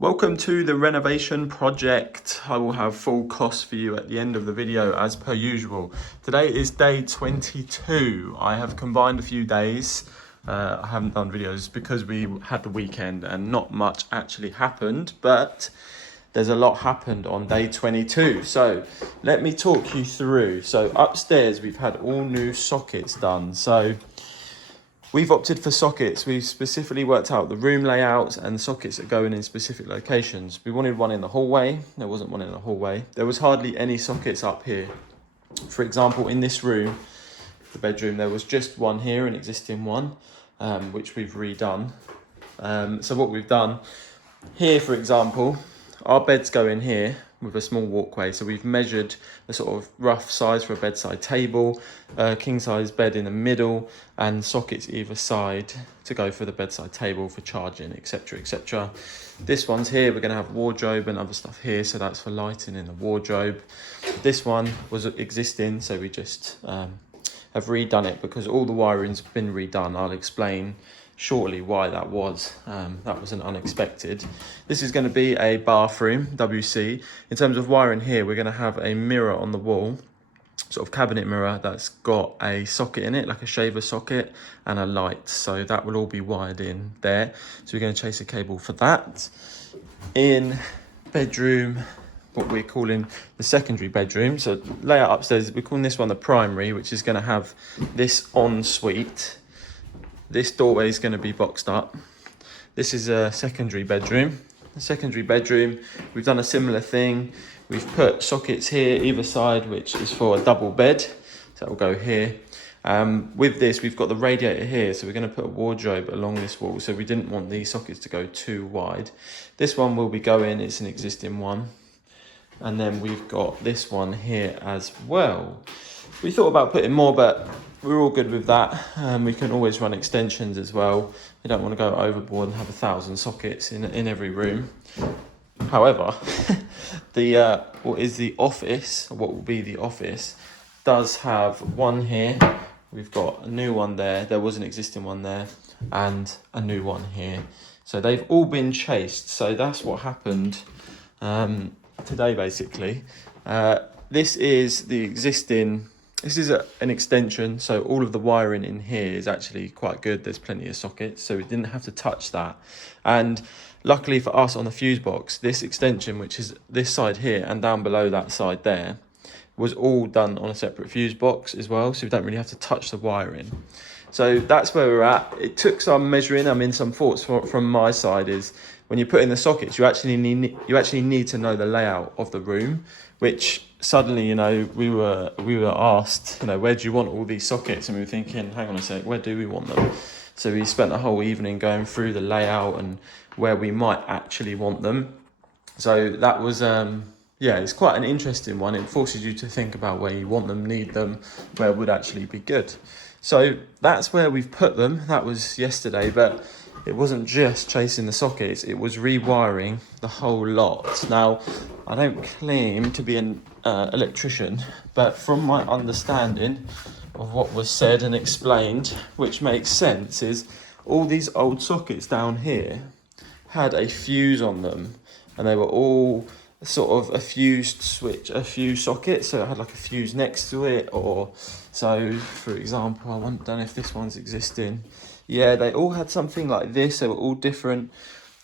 Welcome to the renovation project. I will have full costs for you at the end of the video as per usual. Today is day 22. I have combined a few days. I haven't done videos because we had the weekend and not much actually happened, but there's a lot happened on day 22. So let me talk you through. So upstairs we've had all new sockets done. So we've opted for sockets. We've specifically worked out the room layouts and the sockets that go in specific locations. We wanted one in the hallway. There wasn't one in the hallway. There was hardly any sockets up here. For example, in this room, the bedroom, there was just one here, an existing one, which we've redone. So what we've done here, for example, our beds go in here with a small walkway. So we've measured the sort of rough size for a bedside table, king size bed in the middle, and sockets either side to go for the bedside table for charging, etc, etc. This one's here, we're going to have wardrobe and other stuff here, so that's for lighting in the wardrobe. This one was existing, so we just have redone it because all the wiring's been redone. I'll explain shortly why that was. That wasn't unexpected. This is going to be a bathroom, WC. In terms of wiring here, we're going to have a mirror on the wall, sort of cabinet mirror that's got a socket in it, like a shaver socket, and a light. So that will all be wired in there. So we're going to chase a cable for that. In bedroom, what we're calling the secondary bedroom. So layout upstairs, we're calling this one the primary, which is going to have this ensuite. This doorway is going to be boxed up. This is a secondary bedroom. The secondary bedroom, we've done a similar thing. We've put sockets here either side, which is for a double bed. So that will go here. With this, we've got the radiator here. So we're going to put a wardrobe along this wall. So we didn't want these sockets to go too wide. This one will be going, it's an existing one. And then we've got this one here as well. We thought about putting more, but we're all good with that. We can always run extensions as well. We don't want to go overboard and have 1,000 sockets in every room. However, what is the office, what will be the office, does have one here. We've got a new one there. There was an existing one there and a new one here. So they've all been chased. So that's what happened today, basically. This is the existing. This is an extension, so all of the wiring in here is actually quite good. There's plenty of sockets, so we didn't have to touch that. And luckily for us on the fuse box, this extension, which is this side here and down below that side there, was all done on a separate fuse box as well, so we don't really have to touch the wiring. So that's where we're at. It took some measuring. I mean, some thoughts from my side is when you put in the sockets, you actually need to know the layout of the room, which suddenly, you know, we were asked, you know, where do you want all these sockets? And we were thinking, hang on a sec, where do we want them? So we spent the whole evening going through the layout and where we might actually want them. So that was, yeah, it's quite an interesting one. It forces you to think about where you want them, need them, where would actually be good. So that's where we've put them. That was yesterday, but it wasn't just chasing the sockets, it was rewiring the whole lot. Now, I don't claim to be an electrician, but from my understanding of what was said and explained, which makes sense, is all these old sockets down here had a fuse on them, and they were all sort of a fused switch, a fuse socket, so it had like a fuse next to it, or so, for example, I don't know if this one's existing. Yeah, they all had something like this. They were all different.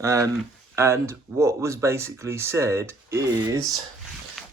And what was basically said is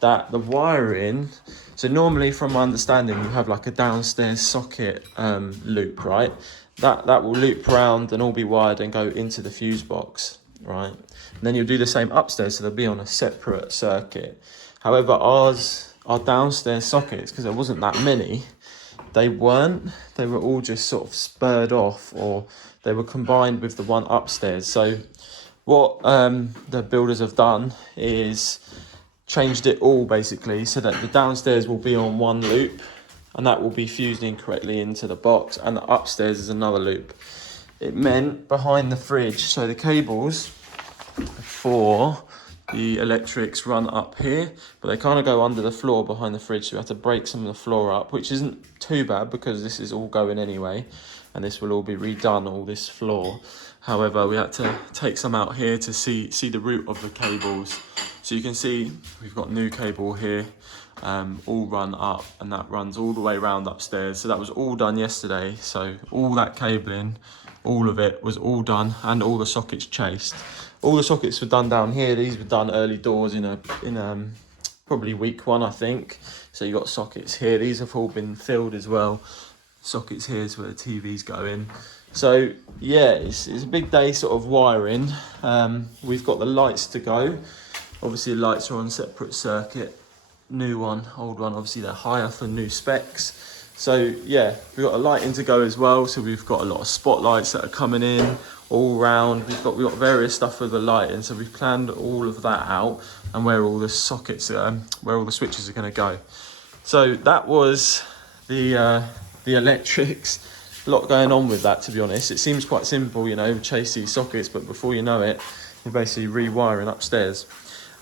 that the wiring, so normally from my understanding, you have like a downstairs socket loop, right? That will loop around and all be wired and go into the fuse box, right? And then you'll do the same upstairs, so they'll be on a separate circuit. However, our downstairs sockets, because there wasn't that many, they weren't. They were all just sort of spurred off, or they were combined with the one upstairs. So what the builders have done is changed it all basically so that the downstairs will be on one loop and that will be fused in correctly into the box, and the upstairs is another loop. It meant behind the fridge, so the cables for the electrics run up here, but they kind of go under the floor behind the fridge, so we have to break some of the floor up, which isn't too bad because this is all going anyway, and this will all be redone, all this floor. However, we had to take some out here to see the route of the cables. So you can see we've got new cable here, all run up, and that runs all the way around upstairs. So that was all done yesterday. So all that cabling, all of it was all done, and all the sockets chased. All the sockets were done down here. These were done early doors in probably week 1, I think. So you got sockets here. These have all been filled as well. Sockets here is where the TV's going. So yeah, it's a big day sort of wiring. We've got the lights to go. Obviously the lights are on separate circuit. New one, old one, obviously they're higher for new specs. So yeah, we've got a lighting to go as well. So we've got a lot of spotlights that are coming in all round. We've got various stuff with the lighting. So we've planned all of that out and where all the sockets, where all the switches are going to go. So that was the electrics. A lot going on with that, to be honest. It seems quite simple, you know, chase these sockets, but before you know it, you're basically rewiring upstairs.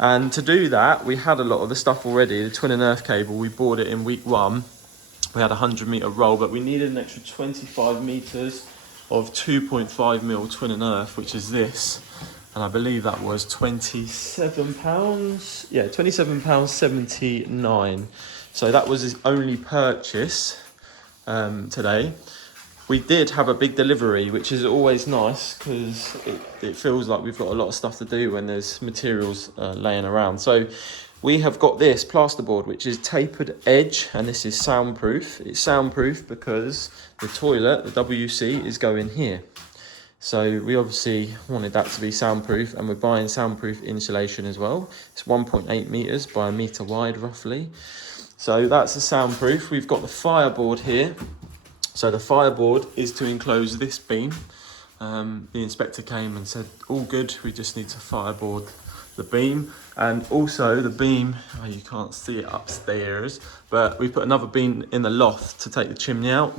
And to do that, we had a lot of the stuff already. The twin and earth cable, we bought it in week 1. We had a 100-meter roll, but we needed an extra 25 meters of 2.5mm twin and earth, which is this. And I believe that was £27. Yeah, £27.79. So that was his only purchase today. We did have a big delivery, which is always nice because it feels like we've got a lot of stuff to do when there's materials laying around. So we have got this plasterboard, which is tapered edge, and this is soundproof. It's soundproof because the toilet, the WC, is going here. So we obviously wanted that to be soundproof, and we're buying soundproof insulation as well. It's 1.8 meters by 1 meter wide, roughly. So that's the soundproof. We've got the fireboard here. So the fireboard is to enclose this beam. The inspector came and said, all good, we just need to fireboard the beam. And also the beam, oh, you can't see it upstairs, but we put another beam in the loft to take the chimney out,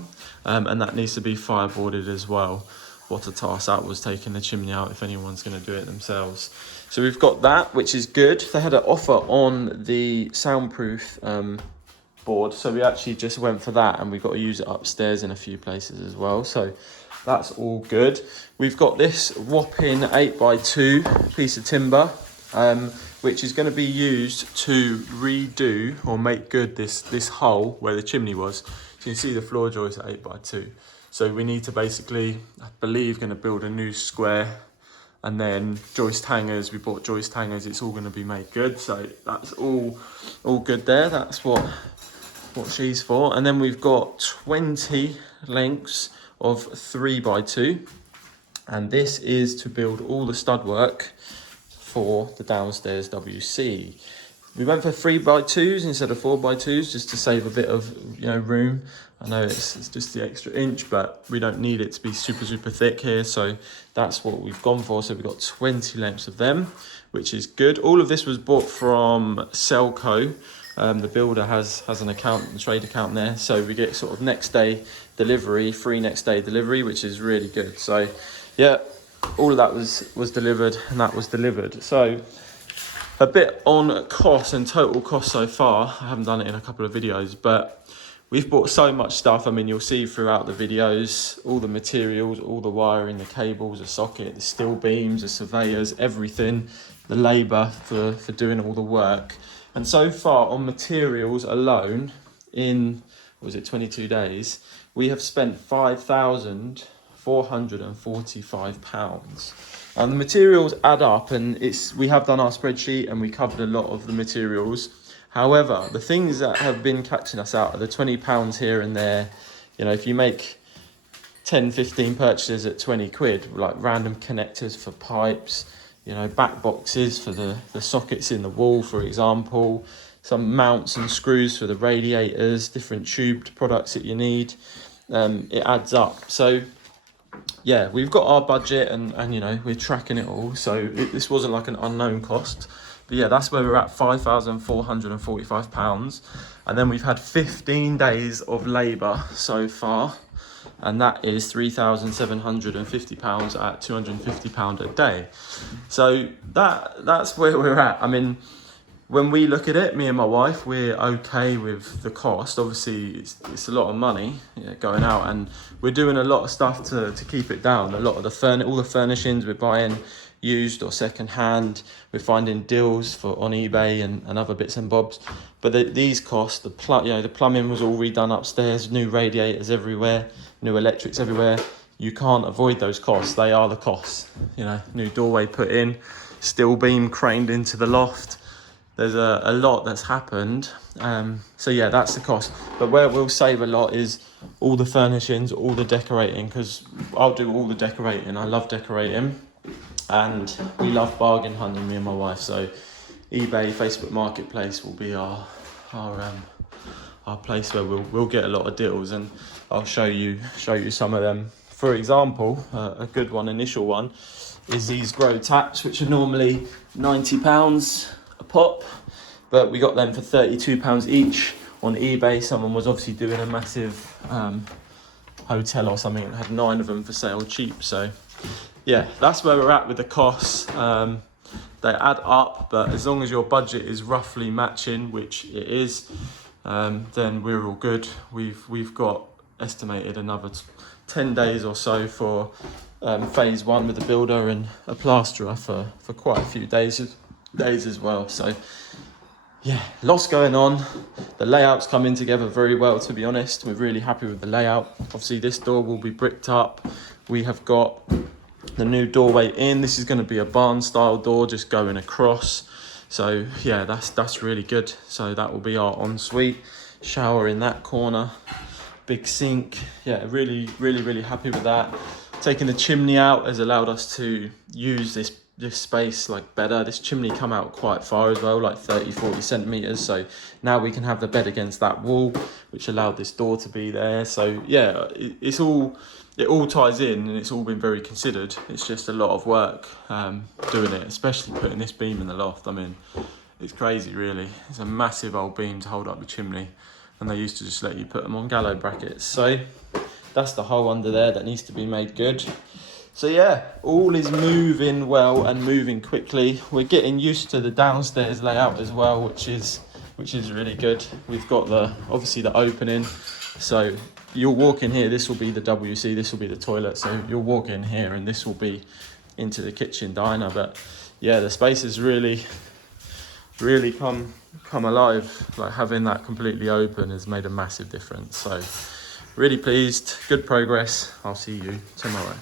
and that needs to be fireboarded as well. What a task that was, taking the chimney out, if anyone's going to do it themselves. So we've got that, which is good. They had an offer on the soundproof board, so we actually just went for that, and we've got to use it upstairs in a few places as well, so that's all good. We've got this whopping 8x2 piece of timber, which is going to be used to redo or make good this hole where the chimney was. So you can see the floor joist at 8x2. So we need to basically, I believe, going to build a new square, and then joist hangers. We bought joist hangers. It's all going to be made good. So that's all good there. That's what she's for. And then we've got 20 lengths of 3x2, and this is to build all the stud work for the downstairs WC. We went for 3x2s instead of 4x2s just to save a bit of, you know, room. I know it's just the extra inch, but we don't need it to be super thick here, so that's what we've gone for. So we've got 20 lengths of them, which is good. All of this was bought from Selco. The builder has an account, a trade account there, so we get sort of next day delivery, free next day delivery, which is really good. So yeah, all of that was delivered, and that was delivered. So a bit on cost and total cost so far. I haven't done it in a couple of videos, but we've bought so much stuff. I mean, you'll see throughout the videos, all the materials, all the wiring, the cables, the socket, the steel beams, the surveyors, everything, the labour for doing all the work. And so far on materials alone, in, was it 22 days, we have spent £5,445. And the materials add up, and we have done our spreadsheet and we covered a lot of the materials. However, the things that have been catching us out are the £20 here and there. You know, if you make 10, 15 purchases at 20 quid, like random connectors for pipes, you know, back boxes for the sockets in the wall, for example, some mounts and screws for the radiators, different tubed products that you need, it adds up. So yeah, we've got our budget, and you know, we're tracking it all, so this wasn't like an unknown cost. But yeah, that's where we're at, £5,445. And then we've had 15 days of labour so far, and that is £3,750 at £250 a day. So that's where we're at. I mean, when we look at it, me and my wife, we're okay with the cost. Obviously, it's a lot of money, yeah, going out, and we're doing a lot of stuff to keep it down. A lot of all the furnishings we're buying used or second hand. We're finding deals on eBay and other bits and bobs. But these costs, the plumbing was all redone upstairs, new radiators everywhere, new electrics everywhere. You can't avoid those costs. They are the costs. You know, new doorway put in, steel beam craned into the loft. There's a lot that's happened. So yeah, that's the cost. But where we'll save a lot is all the furnishings, all the decorating, because I'll do all the decorating. I love decorating, and we love bargain hunting, me and my wife. So eBay, Facebook Marketplace will be our place where we'll get a lot of deals, and I'll show you some of them. For example, a good one, initial one, is these grow taps, which are normally £90 a pop, but we got them for £32 each on eBay. Someone was obviously doing a massive hotel or something and had 9 of them for sale cheap. So yeah, that's where we're at with the costs. They add up, but as long as your budget is roughly matching, which it is, then we're all good. We've got estimated another 10 days or so for phase 1 with the builder and a plasterer for quite a few days as well. So yeah, lots going on. The layout's coming together very well, to be honest. We're really happy with the layout. Obviously this door will be bricked up. We have got the new doorway in. This is going to be a barn style door just going across. So yeah, that's really good. So that will be our ensuite, shower in that corner, big sink. Yeah, really happy with that. Taking the chimney out has allowed us to use this space like better. This chimney come out quite far as well, like 30-40 centimeters. So now we can have the bed against that wall, which allowed this door to be there. So yeah, it all ties in, and it's all been very considered. It's just a lot of work doing it, especially putting this beam in the loft. I mean, it's crazy really. It's a massive old beam to hold up the chimney, and they used to just let you put them on gallows brackets. So that's the hole under there that needs to be made good. So yeah, all is moving well and moving quickly. We're getting used to the downstairs layout as well, which is really good. We've got obviously the opening, so you'll walk in here. This will be the WC. This will be the toilet. So you'll walk in here, and this will be into the kitchen diner. But yeah, the space has really come alive. Like having that completely open has made a massive difference. So really pleased. Good progress. I'll see you tomorrow.